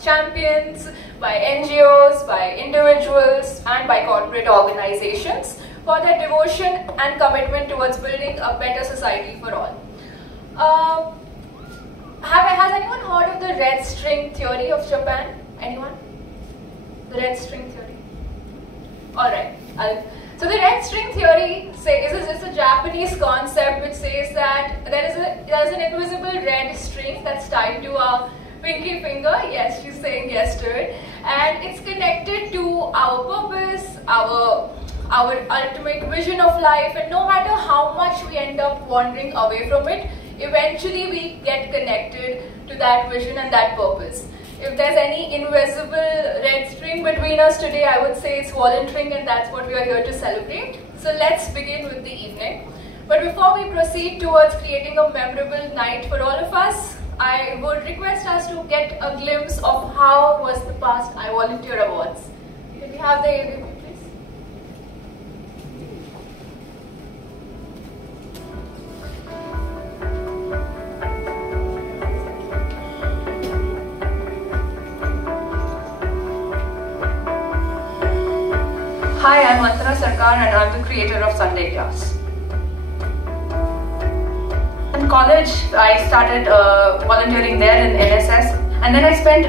champions, by NGOs, by individuals, and by corporate organizations for their devotion and commitment towards building a better society for all. Has anyone heard of the red string theory of Japan? Anyone? The red string theory? Alright. So the red string theory is a Japanese concept which says that there's an invisible red string that's tied to our pinky finger. Yes, she's saying yes to it. And it's connected to our purpose, our ultimate vision of life, and no matter how much we end up wandering away from it, eventually we get connected to that vision and that purpose. If there's any invisible red string between us today, I would say it's volunteering, and that's what we are here to celebrate. So let's begin with the evening. But before we proceed towards creating a memorable night for all of us, I would request us to get a glimpse of how was the past iVolunteer Awards. Can we have the AVP, please? Hi, I'm Mantana Sarkar and I'm the creator of Sunday Class. In college, I started volunteering there in NSS, and then I spent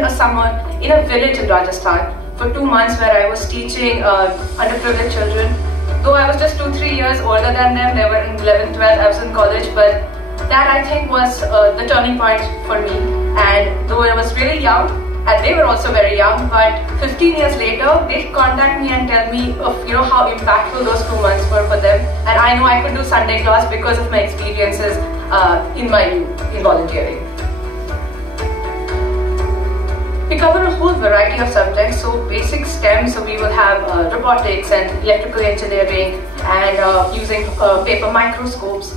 a summer in a village in Rajasthan for 2 months where I was teaching underprivileged children. Though I was just 2-3 years older than them, they were in 11th, 12th, I was in college, but that I think was the turning point for me. And though I was really young, and they were also very young, but 15 years later, they contact me and tell me of how impactful those 2 months were for them. And I know I could do Sunday class because of my experiences in my youth in volunteering. We cover a whole variety of subjects, so basic STEM, so we will have robotics and electrical engineering and using paper microscopes.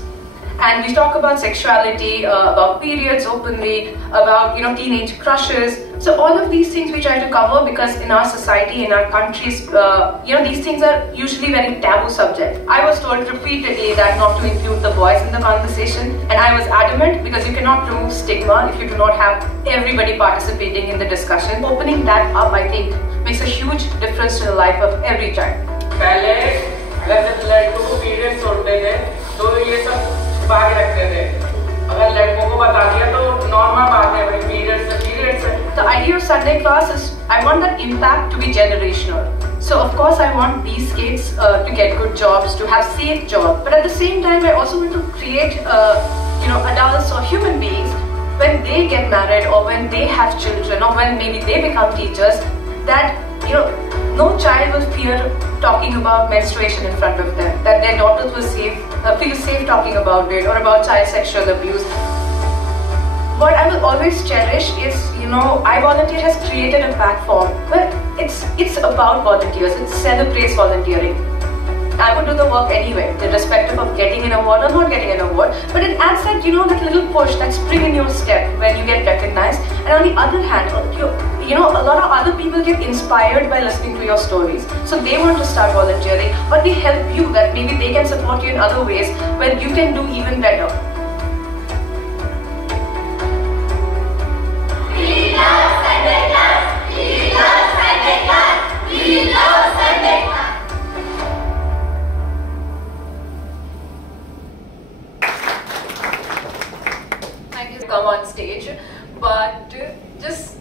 And we talk about sexuality, about periods openly, about teenage crushes. So all of these things we try to cover because in our society, in our countries, these things are usually very taboo subjects. I was told repeatedly that not to include the boys in the conversation, and I was adamant because you cannot remove stigma if you do not have everybody participating in the discussion. Opening that up, I think, makes a huge difference to the life of every child. पहले अगर लड़कों को periods होते थे तो ये सब छुपा के रखते थे. अगर लड़कों को बता दिया तो नॉर्मल बात है, भाई पीरियड्स है. The idea of Sunday class is I want that impact to be generational. So of course I want these kids to get good jobs, to have safe jobs. But at the same time I also want to create adults or human beings when they get married or when they have children or when maybe they become teachers, that no child will fear talking about menstruation in front of them, that their daughters will feel safe talking about it or about child sexual abuse. What I will always cherish is, iVolunteer has created a platform where it's about volunteers, it celebrates volunteering. I would do the work anyway, irrespective of getting an award or not getting an award, but it adds that, that little push, that spring in your step when you get recognized. And on the other hand, a lot of other people get inspired by listening to your stories. So they want to start volunteering, or they help you that maybe they can support you in other ways where you can do even better. We love Sunday class! We love Sunday class! We love Sunday class! Thank you for come on stage, but just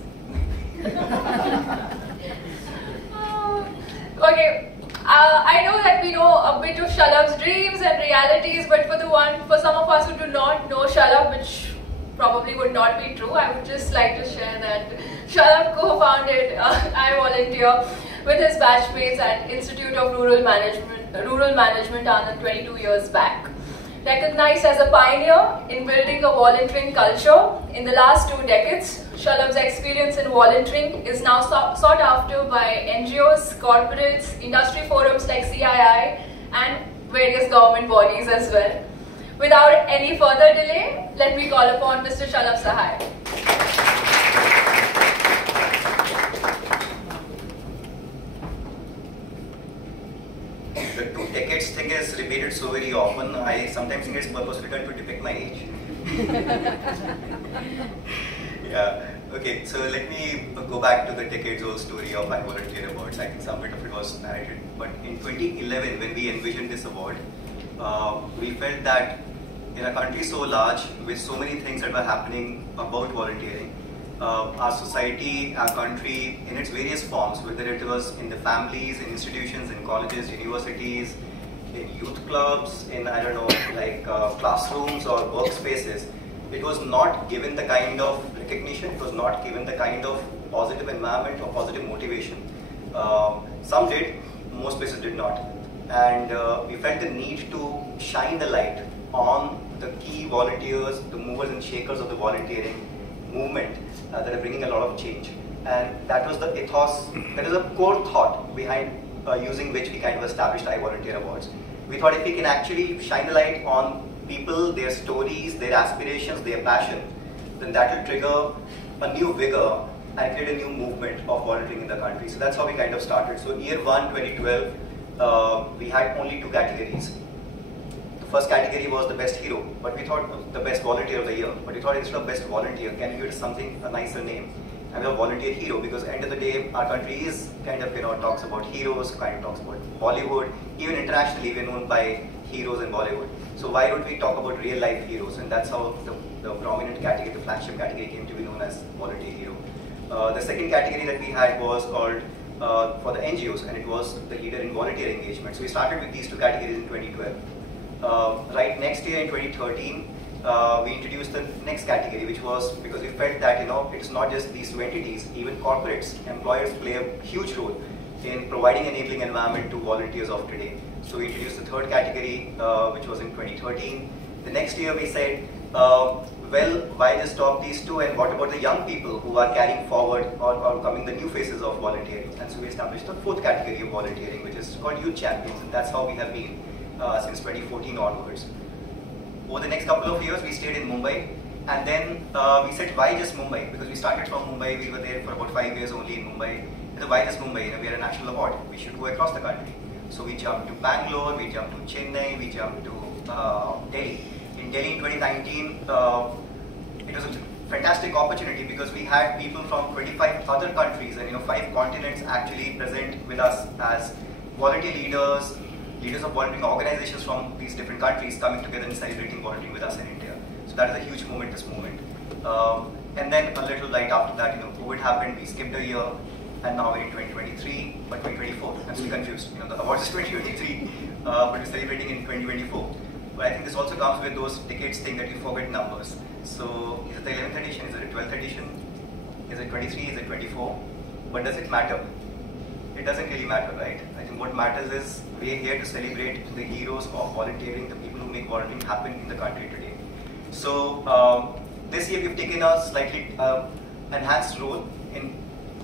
okay. I know that we know a bit of Shalabh's dreams and realities, but for some of us who do not know Shalabh, which probably would not be true, I would just like to share that Shalabh co-founded iVolunteer with his batchmates at Institute of Rural Management under 22 years back. Recognized as a pioneer in building a volunteering culture in the last 2 decades, Shalabh's experience in volunteering is now sought after by NGOs, corporates, industry forums like CII and various government bodies as well. Without any further delay, let me call upon Mr. Shalabh Sahai. The 2 decades thing is repeated so very often, I sometimes think it's purposely done to depict my age. Yeah, okay. Okay, so let me go back to the decades-old story of iVolunteer awards. I think some bit of it was narrated. But in 2011, when we envisioned this award, we felt that in a country so large, with so many things that were happening about volunteering, our society, our country, in its various forms, whether it was in the families, in institutions, in colleges, universities, in youth clubs, in, I don't know, like classrooms or workspaces, it was not given the kind of recognition, it was not given the kind of positive environment or positive motivation. Some did, most places did not. And we felt the need to shine the light on the key volunteers, the movers and shakers of the volunteering movement that are bringing a lot of change. And that was the ethos, that is a core thought behind using which we kind of established iVolunteer Awards. We thought if we can actually shine the light on people, their stories, their aspirations, their passion, then that will trigger a new vigor and create a new movement of volunteering in the country. So that's how we kind of started. So year 1, 2012, we had only 2 categories. The first category was the best hero, but we thought the best volunteer of the year. But we thought instead of best volunteer, can we give it something, a nicer name? And we have volunteer hero, because at the end of the day, our country is kind of, talks about heroes, kind of talks about Bollywood. Even internationally, we're known by heroes in Bollywood. So why don't we talk about real life heroes? And that's how the prominent category, the flagship category, came to be known as volunteer hero. The second category that we had was called for the NGOs, and it was the leader in volunteer engagement. So we started with these 2 categories in 2012. Right next year in 2013, we introduced the next category, which was because we felt that it's not just these 2 entities, even corporates, employers play a huge role in providing enabling environment to volunteers of today. So we introduced the third category, which was in 2013. The next year we said, well, why just stop these 2, and what about the young people who are carrying forward or coming the new faces of volunteering? And so we established the 4th category of volunteering, which is called youth champions, and that's how we have been since 2014 onwards. Over the next couple of years, we stayed in Mumbai, and then we said, why just Mumbai? Because we started from Mumbai, we were there for about 5 years only in Mumbai. So why just Mumbai? We are a national award, we should go across the country. So we jumped to Bangalore, we jumped to Chennai, we jumped to Delhi. In Delhi in 2019, it was a fantastic opportunity because we had people from 25 other countries and 5 continents actually present with us as volunteer leaders, leaders of volunteering organizations from these different countries coming together and celebrating volunteering with us in India. So that is a huge momentous moment. And then a little light after that, COVID happened, we skipped a year, and now we're in 2023, but 2024. I'm still confused. The awards is 2023, but we're celebrating in 2024. But I think this also comes with those decades thing that you forget numbers. So is it the 11th edition? Is it the 12th edition? Is it 23? Is it 24? But does it matter? It doesn't really matter, right? I think what matters is we're here to celebrate the heroes of volunteering, the people who make volunteering happen in the country today. So this year we've taken a slightly enhanced role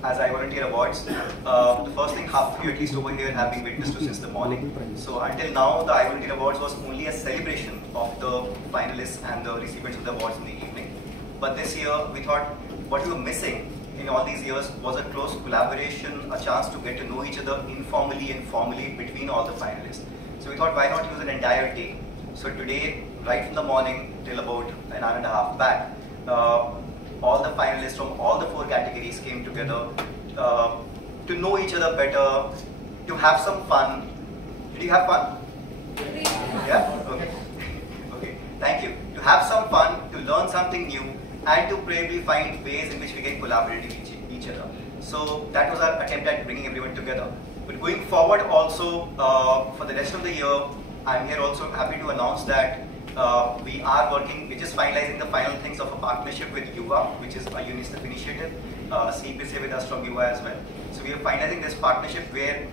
as iVolunteer Awards. The first thing half of you at least over here have been witness to since the morning. So until now the iVolunteer Awards was only a celebration of the finalists and the recipients of the awards in the evening. But this year we thought what we were missing in all these years was a close collaboration, a chance to get to know each other informally and formally between all the finalists. So we thought why not use an entire day. So today, right from the morning till about an hour and a half back, all the finalists from all the 4 categories came together to know each other better, to have some fun. Did you have fun? Yeah? Okay. Okay. Thank you. To have some fun, to learn something new, and to probably find ways in which we can collaborate with each other. So that was our attempt at bringing everyone together. But going forward also, for the rest of the year, I'm here also happy to announce that we are working, we're just finalizing the final things of a partnership with Yuva, which is a UNICEF initiative. CP is here with us from Yuva as well. So we are finalizing this partnership where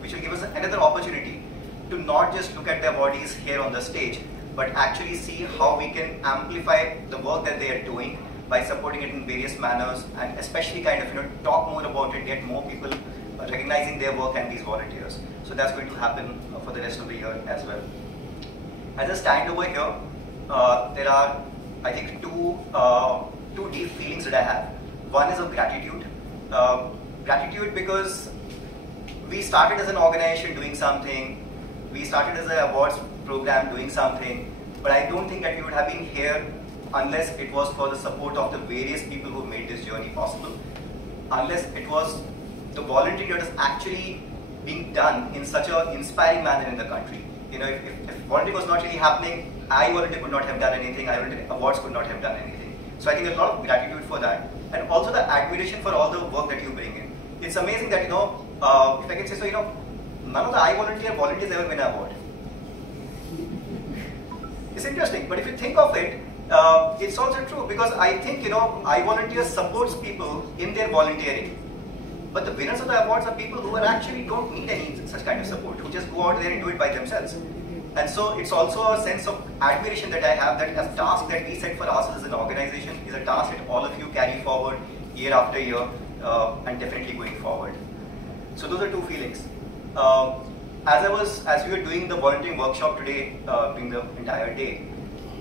which will give us another opportunity to not just look at their bodies here on the stage, but actually see how we can amplify the work that they are doing by supporting it in various manners, and especially kind of talk more about it, get more people recognizing their work and these volunteers. So that's going to happen for the rest of the year as well. As I stand over here, there are, I think, two deep feelings that I have. One is of gratitude. Gratitude because we started as an organization doing something, we started as an awards program doing something, but I don't think that we would have been here unless it was for the support of the various people who made this journey possible unless it was the volunteering that is actually being done in such an inspiring manner in the country. You know, if volunteering was not really happening, iVolunteer could not have done anything, iVolunteer awards could not have done anything. So I think a lot of gratitude for that, and also the admiration for all the work that you bring in. It's amazing that, you know, if I can say so, you know, none of the iVolunteer volunteers ever win an award. It's interesting, but if you think of it, it's also true, because I think, you know, iVolunteer supports people in their volunteering. But the winners of the awards are people who are actually don't need any such kind of support, who just go out there and do it by themselves. And so it's also a sense of admiration that I have, that a task that we set for ourselves as an organization is a task that all of you carry forward year after year, and definitely going forward. So those are two feelings. As we were doing the volunteering workshop today, during the entire day,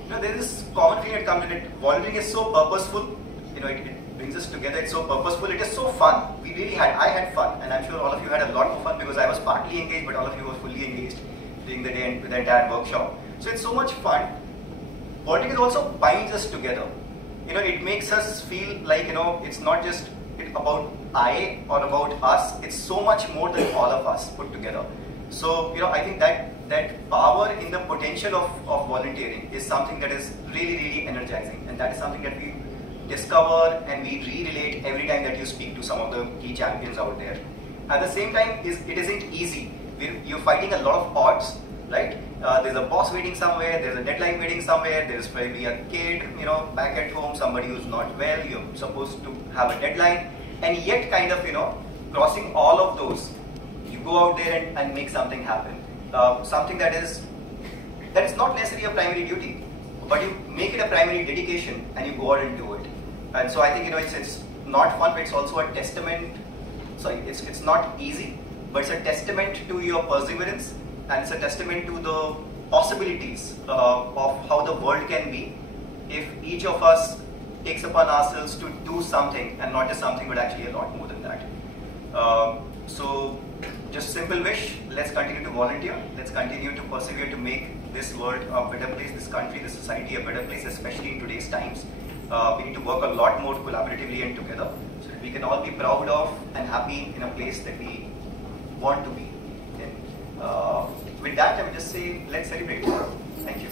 you know, there is this common feeling that comes in it. Volunteering is so purposeful. You know, it brings us together. It's so purposeful. It is so fun. I had fun, and I'm sure all of you had a lot of fun because I was partly engaged, but all of you were fully engaged during the day and with the entire workshop. So it's so much fun. Volunteering also binds us together. You know, it makes us feel like, you know, it's not just about I or about us. It's so much more than all of us put together. So, you know, I think that power in the potential of volunteering is something that is really, really energizing, and that is something that we discover and we re-relate every time that you speak to some of the key champions out there. At the same time, it isn't easy. You're fighting a lot of odds, right? There's a boss waiting somewhere, there's a deadline waiting somewhere, there's probably a kid, you know, back at home, somebody who's not well, you're supposed to have a deadline, and yet kind of, you know, crossing all of those, you go out there and make something happen. Something that is not necessarily a primary duty, but you make it a primary dedication and you go out and do it. And so I think, you know, it's not fun, but it's also a testament. Sorry, it's not easy, but it's a testament to your perseverance, and it's a testament to the possibilities of how the world can be if each of us takes upon ourselves to do something, and not just something, but actually a lot more than that. So just simple wish, let's continue to volunteer, let's continue to persevere to make this world a better place, this country, this society a better place, especially in today's times. We need to work a lot more collaboratively and together, so that we can all be proud of and happy in a place that we want to be in. With that, I would just say, let's celebrate. Thank you.